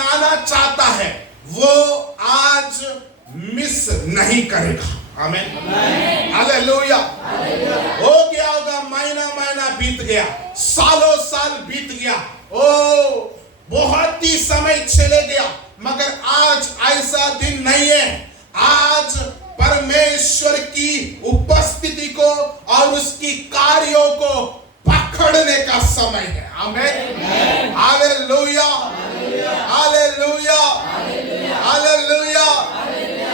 बनाना चाहता है वो आज मिस नहीं करेगा। आमीन, हालेलुया। हो गया होगा, महीना बीत गया, सालों साल बीत गया, ओ बहुत ही समय चले गया, मगर आज ऐसा दिन नहीं है। आज परमेश्वर की उपस्थिति को और उसकी कार्यों को पकड़ने का समय है। आमीन, हालेलुया, हालेलुया, हालेलुया।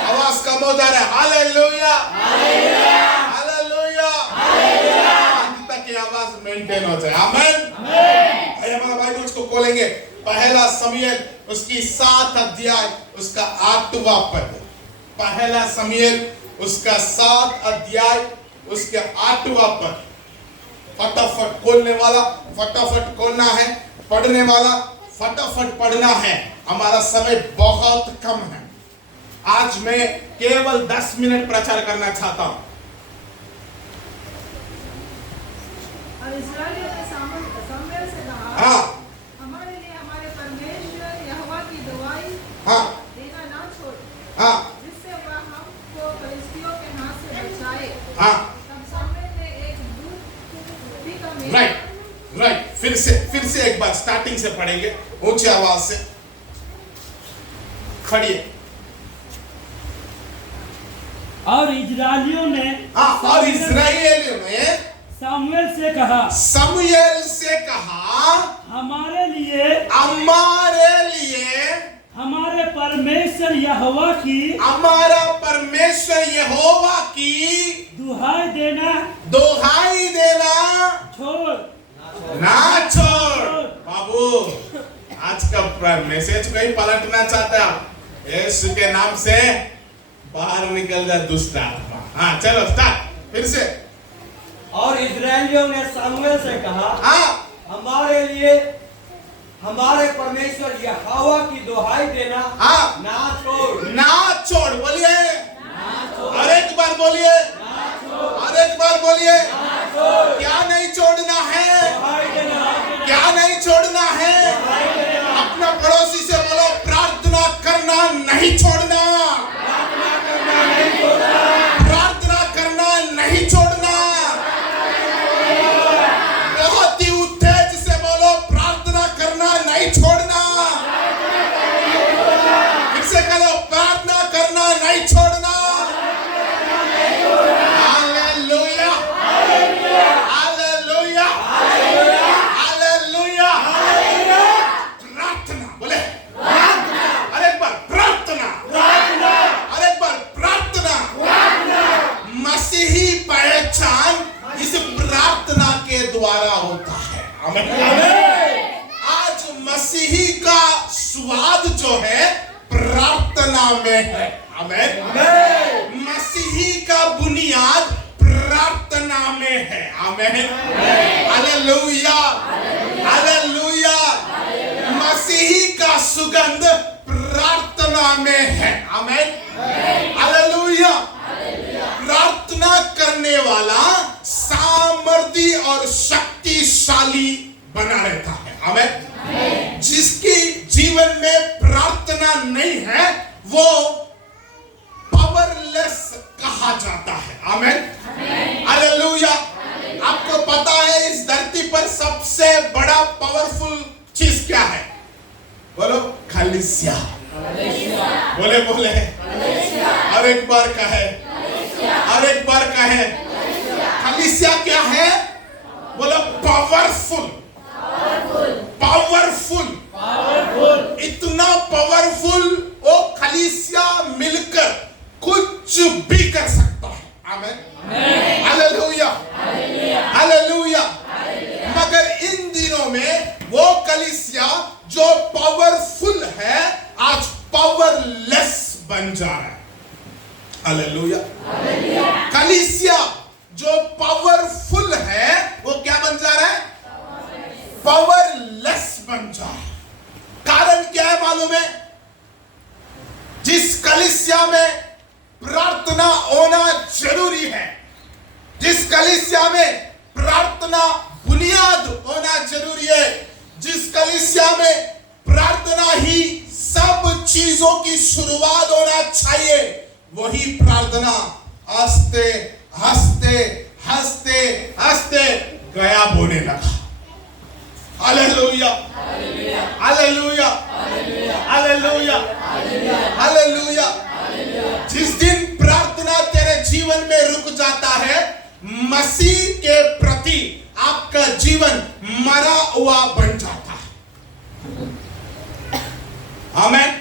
आवाज कम हो जा रहा है। हालेलुया, हालेलुया, अंत तक ये आवाज मेंटेन हो जाए। आमीन। हमारा बाइबल को खोलेंगे, पहला शमूएल उसकी 7 अध्याय उसका 8वां पद। पहला शमूएल उसका 7 अध्याय उसके 8वां पद। फटाफट खोलने वाला फटाफट खोलना है, पढ़ने वाला फटाफट पढ़ना है। हमारा समय बहुत कम है। आज मैं केवल 10 मिनट प्रचार करना चाहता हूं। और इस्राएलियों ने शमूएल से कहा, हाँ, हमारे लिए हमारे परमेश्वर यहोवा की दुआई हाँ, देना ना छोड़, हाँ, जिससे वह हमको फिलिस्तियों के हाथ से बचाए। हाँ, तब शमूएल ने एक दूत भी का मेल राइट, राइट। फिर से एक बार स्टार्टिंग से पढ़ेंगे, ऊंची आवाज से पढ़िए। और इजरायलियों ने और इस्राएलियों ने शमूएल से कहा, शमूएल से कहा, हमारे लिए हमारे परमेश्वर यहोवा की हमारा परमेश्वर यहोवा की दुहाई देना छोड़ ना छोड़। बाबू, आज का मैसेज को ही पलटना चाहता है। यीशु के नाम से बाहर निकल जा दुष्ट आत्मा। हाँ, चलो स्टार्ट फिर से। और इस्राएलियों ने शमूएल से कहा, हाँ, हमारे लिए हमारे परमेश्वर यहोवा की दुहाई देना हाँ, ना छोड़। ना छोड़ बोलिए, और एक बार बोलिए, और एक बार बोलिए। क्या नहीं छोड़ना है? क्या नहीं छोड़ना है? अपना पड़ोसी से बोलो, प्रार्थना करना नहीं छोड़ना, प्रार्थना करना नहीं छोड़ना। बहुत ही उत्तेज से बोलो, प्रार्थना करना नहीं छोड़ना। फिर से करो, प्रार्थना करना नहीं छोड़ना। Hallelujah, hallelujah, hallelujah. प्रार्थना बोले, अरे एक बार प्रार्थना, अरे एक बार प्रार्थना। मसीही पहचान इस प्रार्थना के द्वारा होता है। आमीन। आज मसीही का स्वाद जो है प्रार्थना में है। आमीन। मसीही का बुनियाद प्रार्थना में है। आमीन, हालेलुया, हालेलुया। मसीही का सुगंध प्रार्थना में है। आमीन, हालेलुया। प्रार्थना करने वाला सामर्थी और शक्तिशाली बना रहता है। आमीन। जिसके जीवन में प्रार्थना नहीं है वो पावरलेस कहा जाता है। आमीन, हालेलुया। आपको पता है इस धरती पर सबसे बड़ा पावरफुल चीज क्या है? बोलो, कलीसिया। बोले बोले, और एक बार कहे, और एक बार कहे, कलीसिया क्या है? बोलो, पावरफुल, पावरफुल, इतना पावरफुल वो कलीसिया मिलकर कुछ भी कर सकता है। आमीन, हालेलुया, हालेलुया। मगर इन दिनों में वो कलीसिया जो पावरफुल है आज पावरलेस बन जा रहा है। हालेलुया। कलीसिया जो पावरफुल है वो क्या बन जा रहा है? पावरलेस बन जा रहा है। कारण क्या है मालूम है? जिस कलीसिया में प्रार्थना होना जरूरी है, जिस कलीसिया में प्रार्थना बुनियाद होना जरूरी है, जिस कलीसिया में प्रार्थना ही चीजों की शुरुआत होना चाहिए, वही प्रार्थना हंसते हंसते हंसते हंसते गायब होने लगा। Hallelujah, hallelujah, hallelujah, hallelujah. जिस दिन प्रार्थना तेरे जीवन में रुक जाता है, मसीह के प्रति आपका जीवन मरा हुआ बन जाता है। आमेन।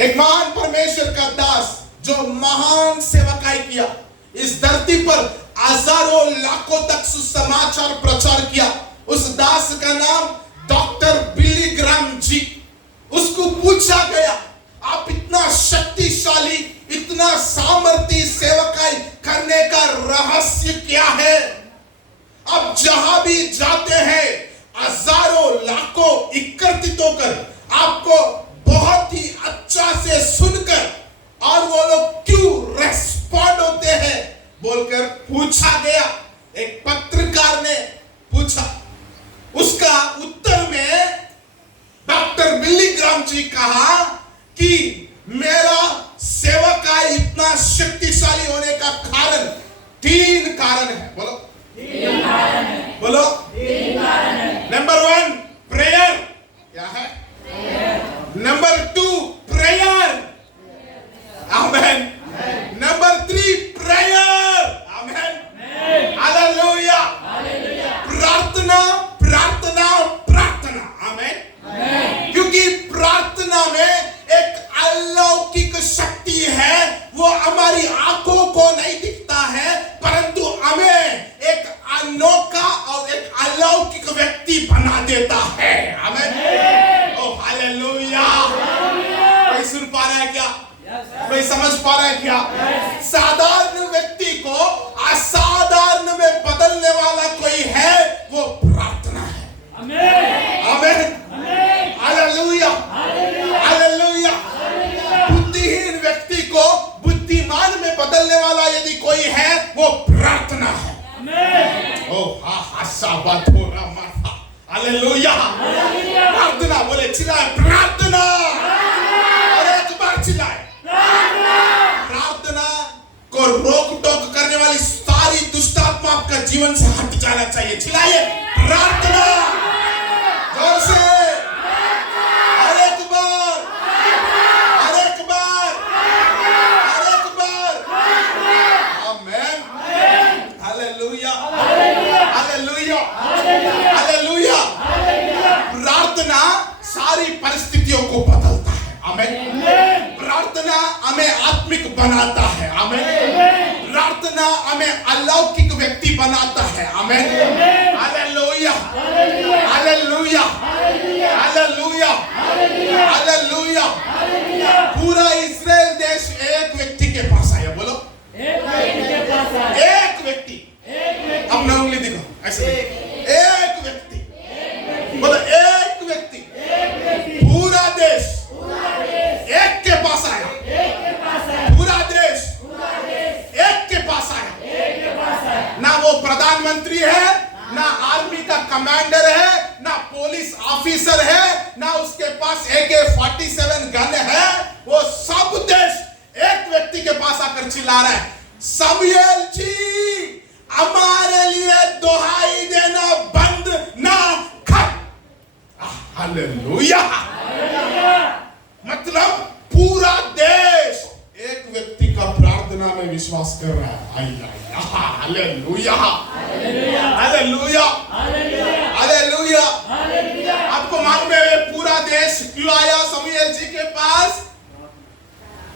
एक महान परमेश्वर का दास जो महान सेवकाई किया, इस धरती पर हजारों लाखों तक सुसमाचार प्रचार किया, उस दास का नाम डॉक्टर बिली ग्राम जी। उसको पूछा गया, आप इतना शक्तिशाली, इतना सामर्थ्य सेवकाई करने का रहस्य क्या है? आप जहां भी जाते हैं हजारों लाखों एकत्रित होकर आपको बहुत ही अच्छा से सुनकर, और वो लोग क्यों रेस्पॉन्ड होते हैं बोलकर पूछा गया। एक पत्रकार ने पूछा, उसका उत्तर में डॉक्टर बिली ग्राम जी कहा कि मेरा सेवकाई इतना शक्तिशाली होने का कारण 3 कारण है। बोलो, 3 कारण है। बोलो, 3 कारण है। नंबर 1 प्रेयर, क्या है? नंबर 2 प्रेयर, आमेन। Number 3 prayer, amen, hallelujah. प्रार्थना, प्रार्थना, प्रार्थना, आमेन। क्योंकि प्रार्थना में एक अलौकिक शक्ति है, वो हमारी आंखों को नहीं दिखता है, परंतु हमें एक अनोखा और एक अलौकिक व्यक्ति बना देता है। आमेन, ओ हालेलुया। कोई सुन पा रहा है क्या? कोई समझ पा रहा है क्या? साधारण व्यक्ति को असाधारण में बदलने वाला कोई है, वो प्रार्थना है। आमेन, हालेलुया, हालेलुया। बुद्धिहीन व्यक्ति को बुद्धिमान में बदलने वाला यदि कोई है, वो प्रार्थना है। ओ हालेलुया, प्रार्थना। बोले, चिल्लाए प्रार्थना, और एक बार चिल्लाए प्रार्थना। को रोक टोक करने वाली सारी दुष्टात्मा आपका जीवन से हट जाना चाहिए। चिल्लाइए प्रार्थना, जोर से, हर एक बार, हर एक बार, हर एक बार। आमेन, हालेलुया, हालेलुया, हालेलुया। प्रार्थना सारी परिस्थितियों को बदलता है। आमेन। प्रार्थना हमें आत्मिक बनाता है। आमेन। प्रार्थना हमें अलौकिक व्यक्ति बनाता है। आमेन, हालेलुया, हालेलुया, हालेलुया, हालेलुया। पूरा इस्राएल देश एक व्यक्ति के पास आया। बोलो, एक व्यक्ति। अपना उंगली दिखो ऐसे, एक व्यक्ति। बोलो, एक व्यक्ति। पूरा देश एक के पास आया। पूरा देश एक के पास आया। ना वो प्रधानमंत्री है, ना आर्मी का कमांडर है, ना पुलिस ऑफिसर है, ना उसके पास AK-47 गन है। वो सब देश एक व्यक्ति के पास आकर चिल्ला रहा है, शमूएल जी, हमारे लिए दुहाई देना बंद ना कर। हालेलुया। मतलब पूरा देश एक व्यक्ति का प्रार्थना में विश्वास कर रहा है। Hallelujah, hallelujah, hallelujah. आपको मालूम है पूरा देश क्यों आया शमूएल जी के पास?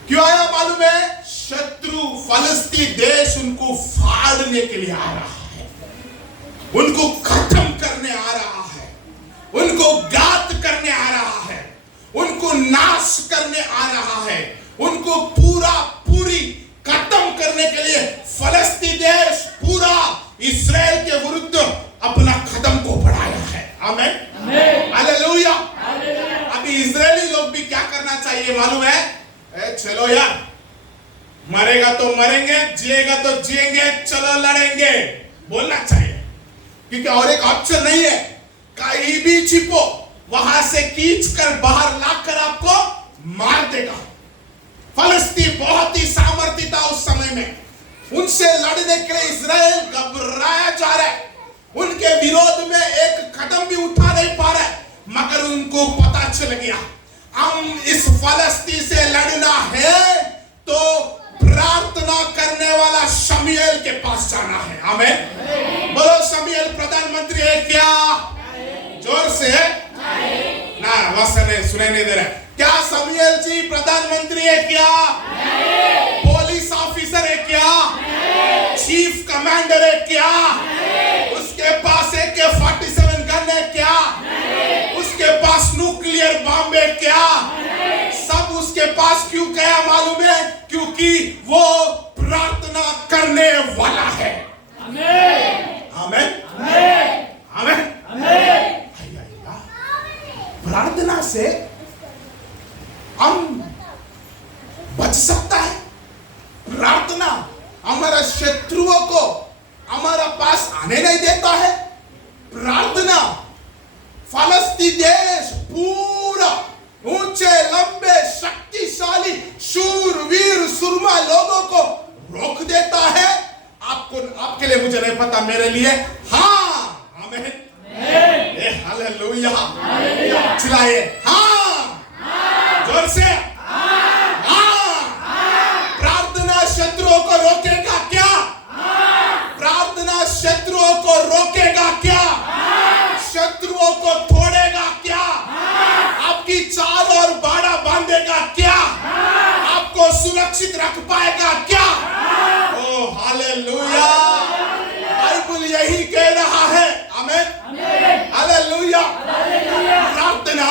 क्यों आया मालूम है? शत्रु फलस्तीन देश उनको फाड़ने के लिए आ रहा है, उनको खत्म करने आ रहा है, उनको घात करने आ रहा है, उनको नाश करने आ रहा है, उनको पूरी खत्म करने के लिए फलस्तीन देश पूरा इस्राएल के विरुद्ध अपना कदम को बढ़ाया है। आमेन, हालेलुया। अभी इजरायली लोग भी क्या करना चाहिए मालूम है? चलो यार, मरेगा तो मरेंगे, जिएगा तो जिएंगे, चलो लड़ेंगे बोलना चाहिए, क्योंकि और एक ऑप्शन नहीं है। कहीं भी छिपो, वहां से खींच कर बाहर लाकर आप देगा। फलस्तीन बहुत ही सामर्थ्य था उस समय में, उनसे लड़ने के लिए इस्राएल घबराया जा रहा है, उनके विरोध में एक कदम भी उठा नहीं पा रहा है। मगर उनको पता चल गया हम इस फलस्तीन से लड़ना है तो प्रार्थना करने वाला शमूएल के पास जाना है। आमीन। बोलो शमूएल प्रधानमंत्री है क्या? जोर से ना वसन सुने नहीं दे रहा। क्या शमूएल जी प्रधानमंत्री है क्या? पुलिस ऑफिसर है क्या? चीफ कमांडर है क्या? उसके पास AK-47 गन है क्या? उसके पास न्यूक्लियर बम है क्या? सब उसके पास क्यों गया मालूम है? क्योंकि वो प्रार्थना करने वाला है। आमीन आमीन आमीन आमीन। प्रार्थना से हम बच सकता है। प्रार्थना हमारा शत्रुओं को हमारा पास आने नहीं देता है। प्रार्थना फलस्तीन देश पूरा ऊंचे लंबे शक्तिशाली शूरवीर सुरमा लोगों को रोक देता है। आपको आपके लिए मुझे नहीं पता, मेरे लिए हाँ। आमीन। हालेलुया। चिल्लाइए हाँ। जोर से हाँ। प्रार्थना शत्रुओं को रोकेगा क्या? प्रार्थना शत्रुओं को रोकेगा क्या? शत्रुओं को तोड़ेगा क्या? आपकी चाल और बाड़ा बांधेगा क्या? आपको सुरक्षित रख पाएगा क्या? ओ हालेलुया। बाइबल यही कह रहा है। आमीन हालेलुया। प्रार्थना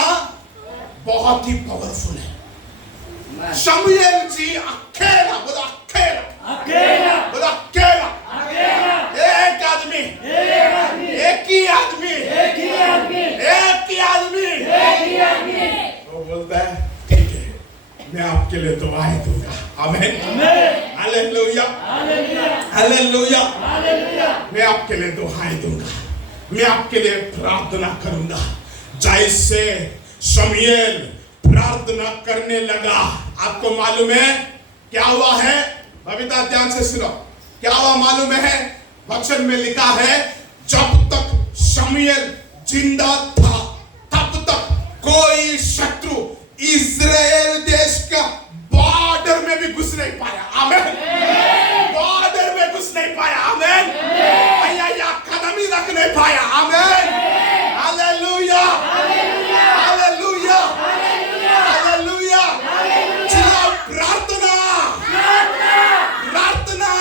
बहुत ही पावरफुल है। शमूएल जी अकेला, बोला अकेला अकेला, बोला अकेला, अकेला, एक आदमी, एक ही आदमी, एक ही आदमी, एक ही आदमी, एक ही आदमी। वो बोलता है ठीक है मैं आपके लिए दुआएं दूंगा। आमीन आमीन। Hallelujah hallelujah, hallelujah. हालेलुया। मैं आपके लिए दुआएं दूंगा, मैं आपके लिए प्रार्थना करूंगा। जैसे शमूएल प्रार्थना करने लगा, आपको मालूम है क्या हुआ है? बबीता ध्यान से सुनो, क्या हुआ मालूम है? वचन में लिखा है जब तक शमूएल जिंदा था तब तक कोई शत्रु इस्राएल देश का बॉर्डर में भी घुस नहीं पाया। आमीन। बॉर्डर में घुस नहीं पाया। आमीन। भैया या कदम ही रख नहीं पाया। आमीन हालेलुया हालेलुया हालेलुया। चलो प्रार्थना प्रार्थना।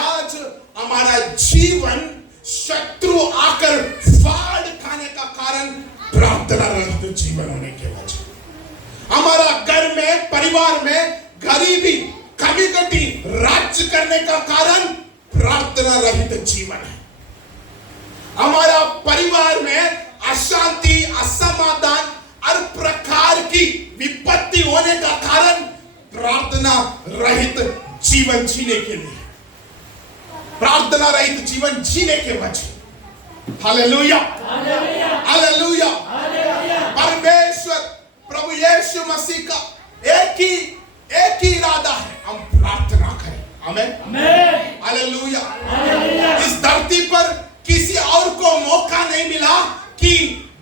आज हमारा जीवन शत्रु आकर फाड़ खाने का कारण प्रार्थना रहित जीवन होने के वजह। हमारा घर में परिवार में गरीबी कभी कभी राज्य करने का कारण प्रार्थना रहित जीवन है। हमारा परिवार में अशांति असमाधान हर प्रकार की विपत्ति होने का कारण प्रार्थना रहित जीवन जीने के लिए, प्रार्थना रहित जीवन जीने के वजह। Hallelujah hallelujah. परमेश्वर प्रभु यीशु मसीह का एक ही इरादा है, हम प्रार्थना करें। आमीन हालेलुया। इस धरती पर किसी और को मौका नहीं मिला कि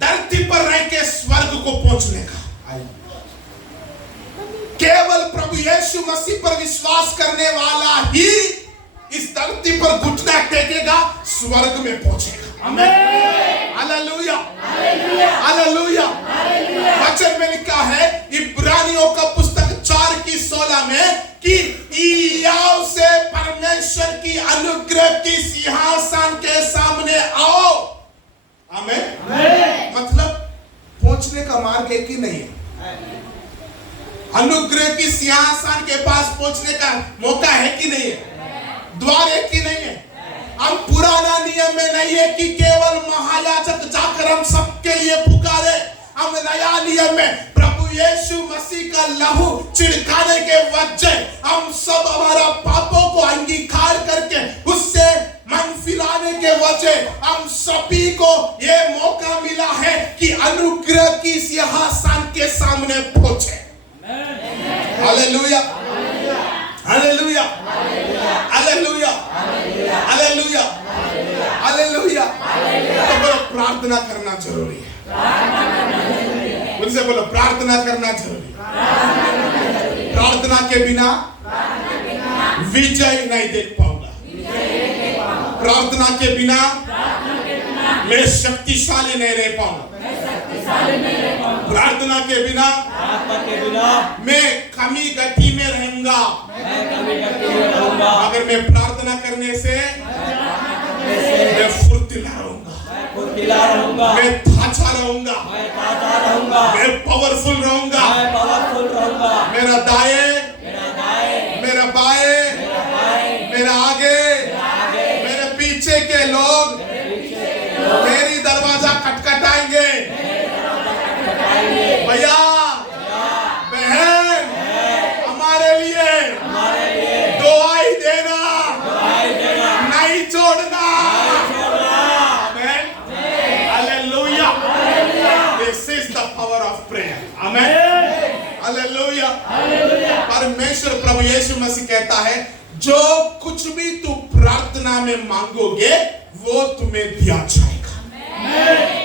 धरती पर रह के स्वर्ग को पहुंचने का। केवल प्रभु यीशु मसीह पर विश्वास करने वाला ही इस धरती पर घुटना टेकेगा, स्वर्ग में पहुंचेगा। आमीन हालेलुया हालेलुया। वचन में लिखा है इब्रानियों का पुस्तक 4:16 में कि इय्याव से परमेश्वर की अनुग्रह की सिंहासन के सामने आओ। आमीन। मतलब पहुंचने का मार्ग एक ही नहीं है। अनुग्रह की सिंहासन के पास पहुंचने का मौका है कि नहीं है? द्वार एक ही नहीं है। हम पुराना नियम में नहीं है कि केवल महायाजक जाकर हम सबके लिए पुकारे। हम नया नियम में प्रभु यीशु मसीह का लहू छिड़काने के वजह हम सब हमारा पापों को अंगीकार करके उससे मन फिराने के वजह हम सभी को ये मौका मिला है कि अनुग्रह की सिंहासन के सामने पहुंचे। उनसे बोलो प्रार्थना करना जरूरी। प्रार्थना के बिना विजय नहीं देख पाऊंगा। प्रार्थना के बिना मैं शक्तिशाली नहीं रह पाऊंगा। प्रार्थना के बिना मैं कमी गति में रहूंगा। अगर मैं प्रार्थना करने से मैं फुर्तीला रहूंगा, मैं ताजा रहूंगा, मैं पावरफुल रहूंगा। मेरा दाएं, मेरा बाएं, मेरा आगे, मेरे पीछे के लोग मेरी दरवाजा खटखटाएंगे। भैया बहन हमारे लिए दुआई देना, नहीं छोड़ना। Amen, hallelujah. This is the power of prayer. Amen, hallelujah. परमेश्वर प्रभु यीशु मसीह कहता है जो कुछ भी तू प्रार्थना में मांगोगे वो तुम्हें दिया जाएगा।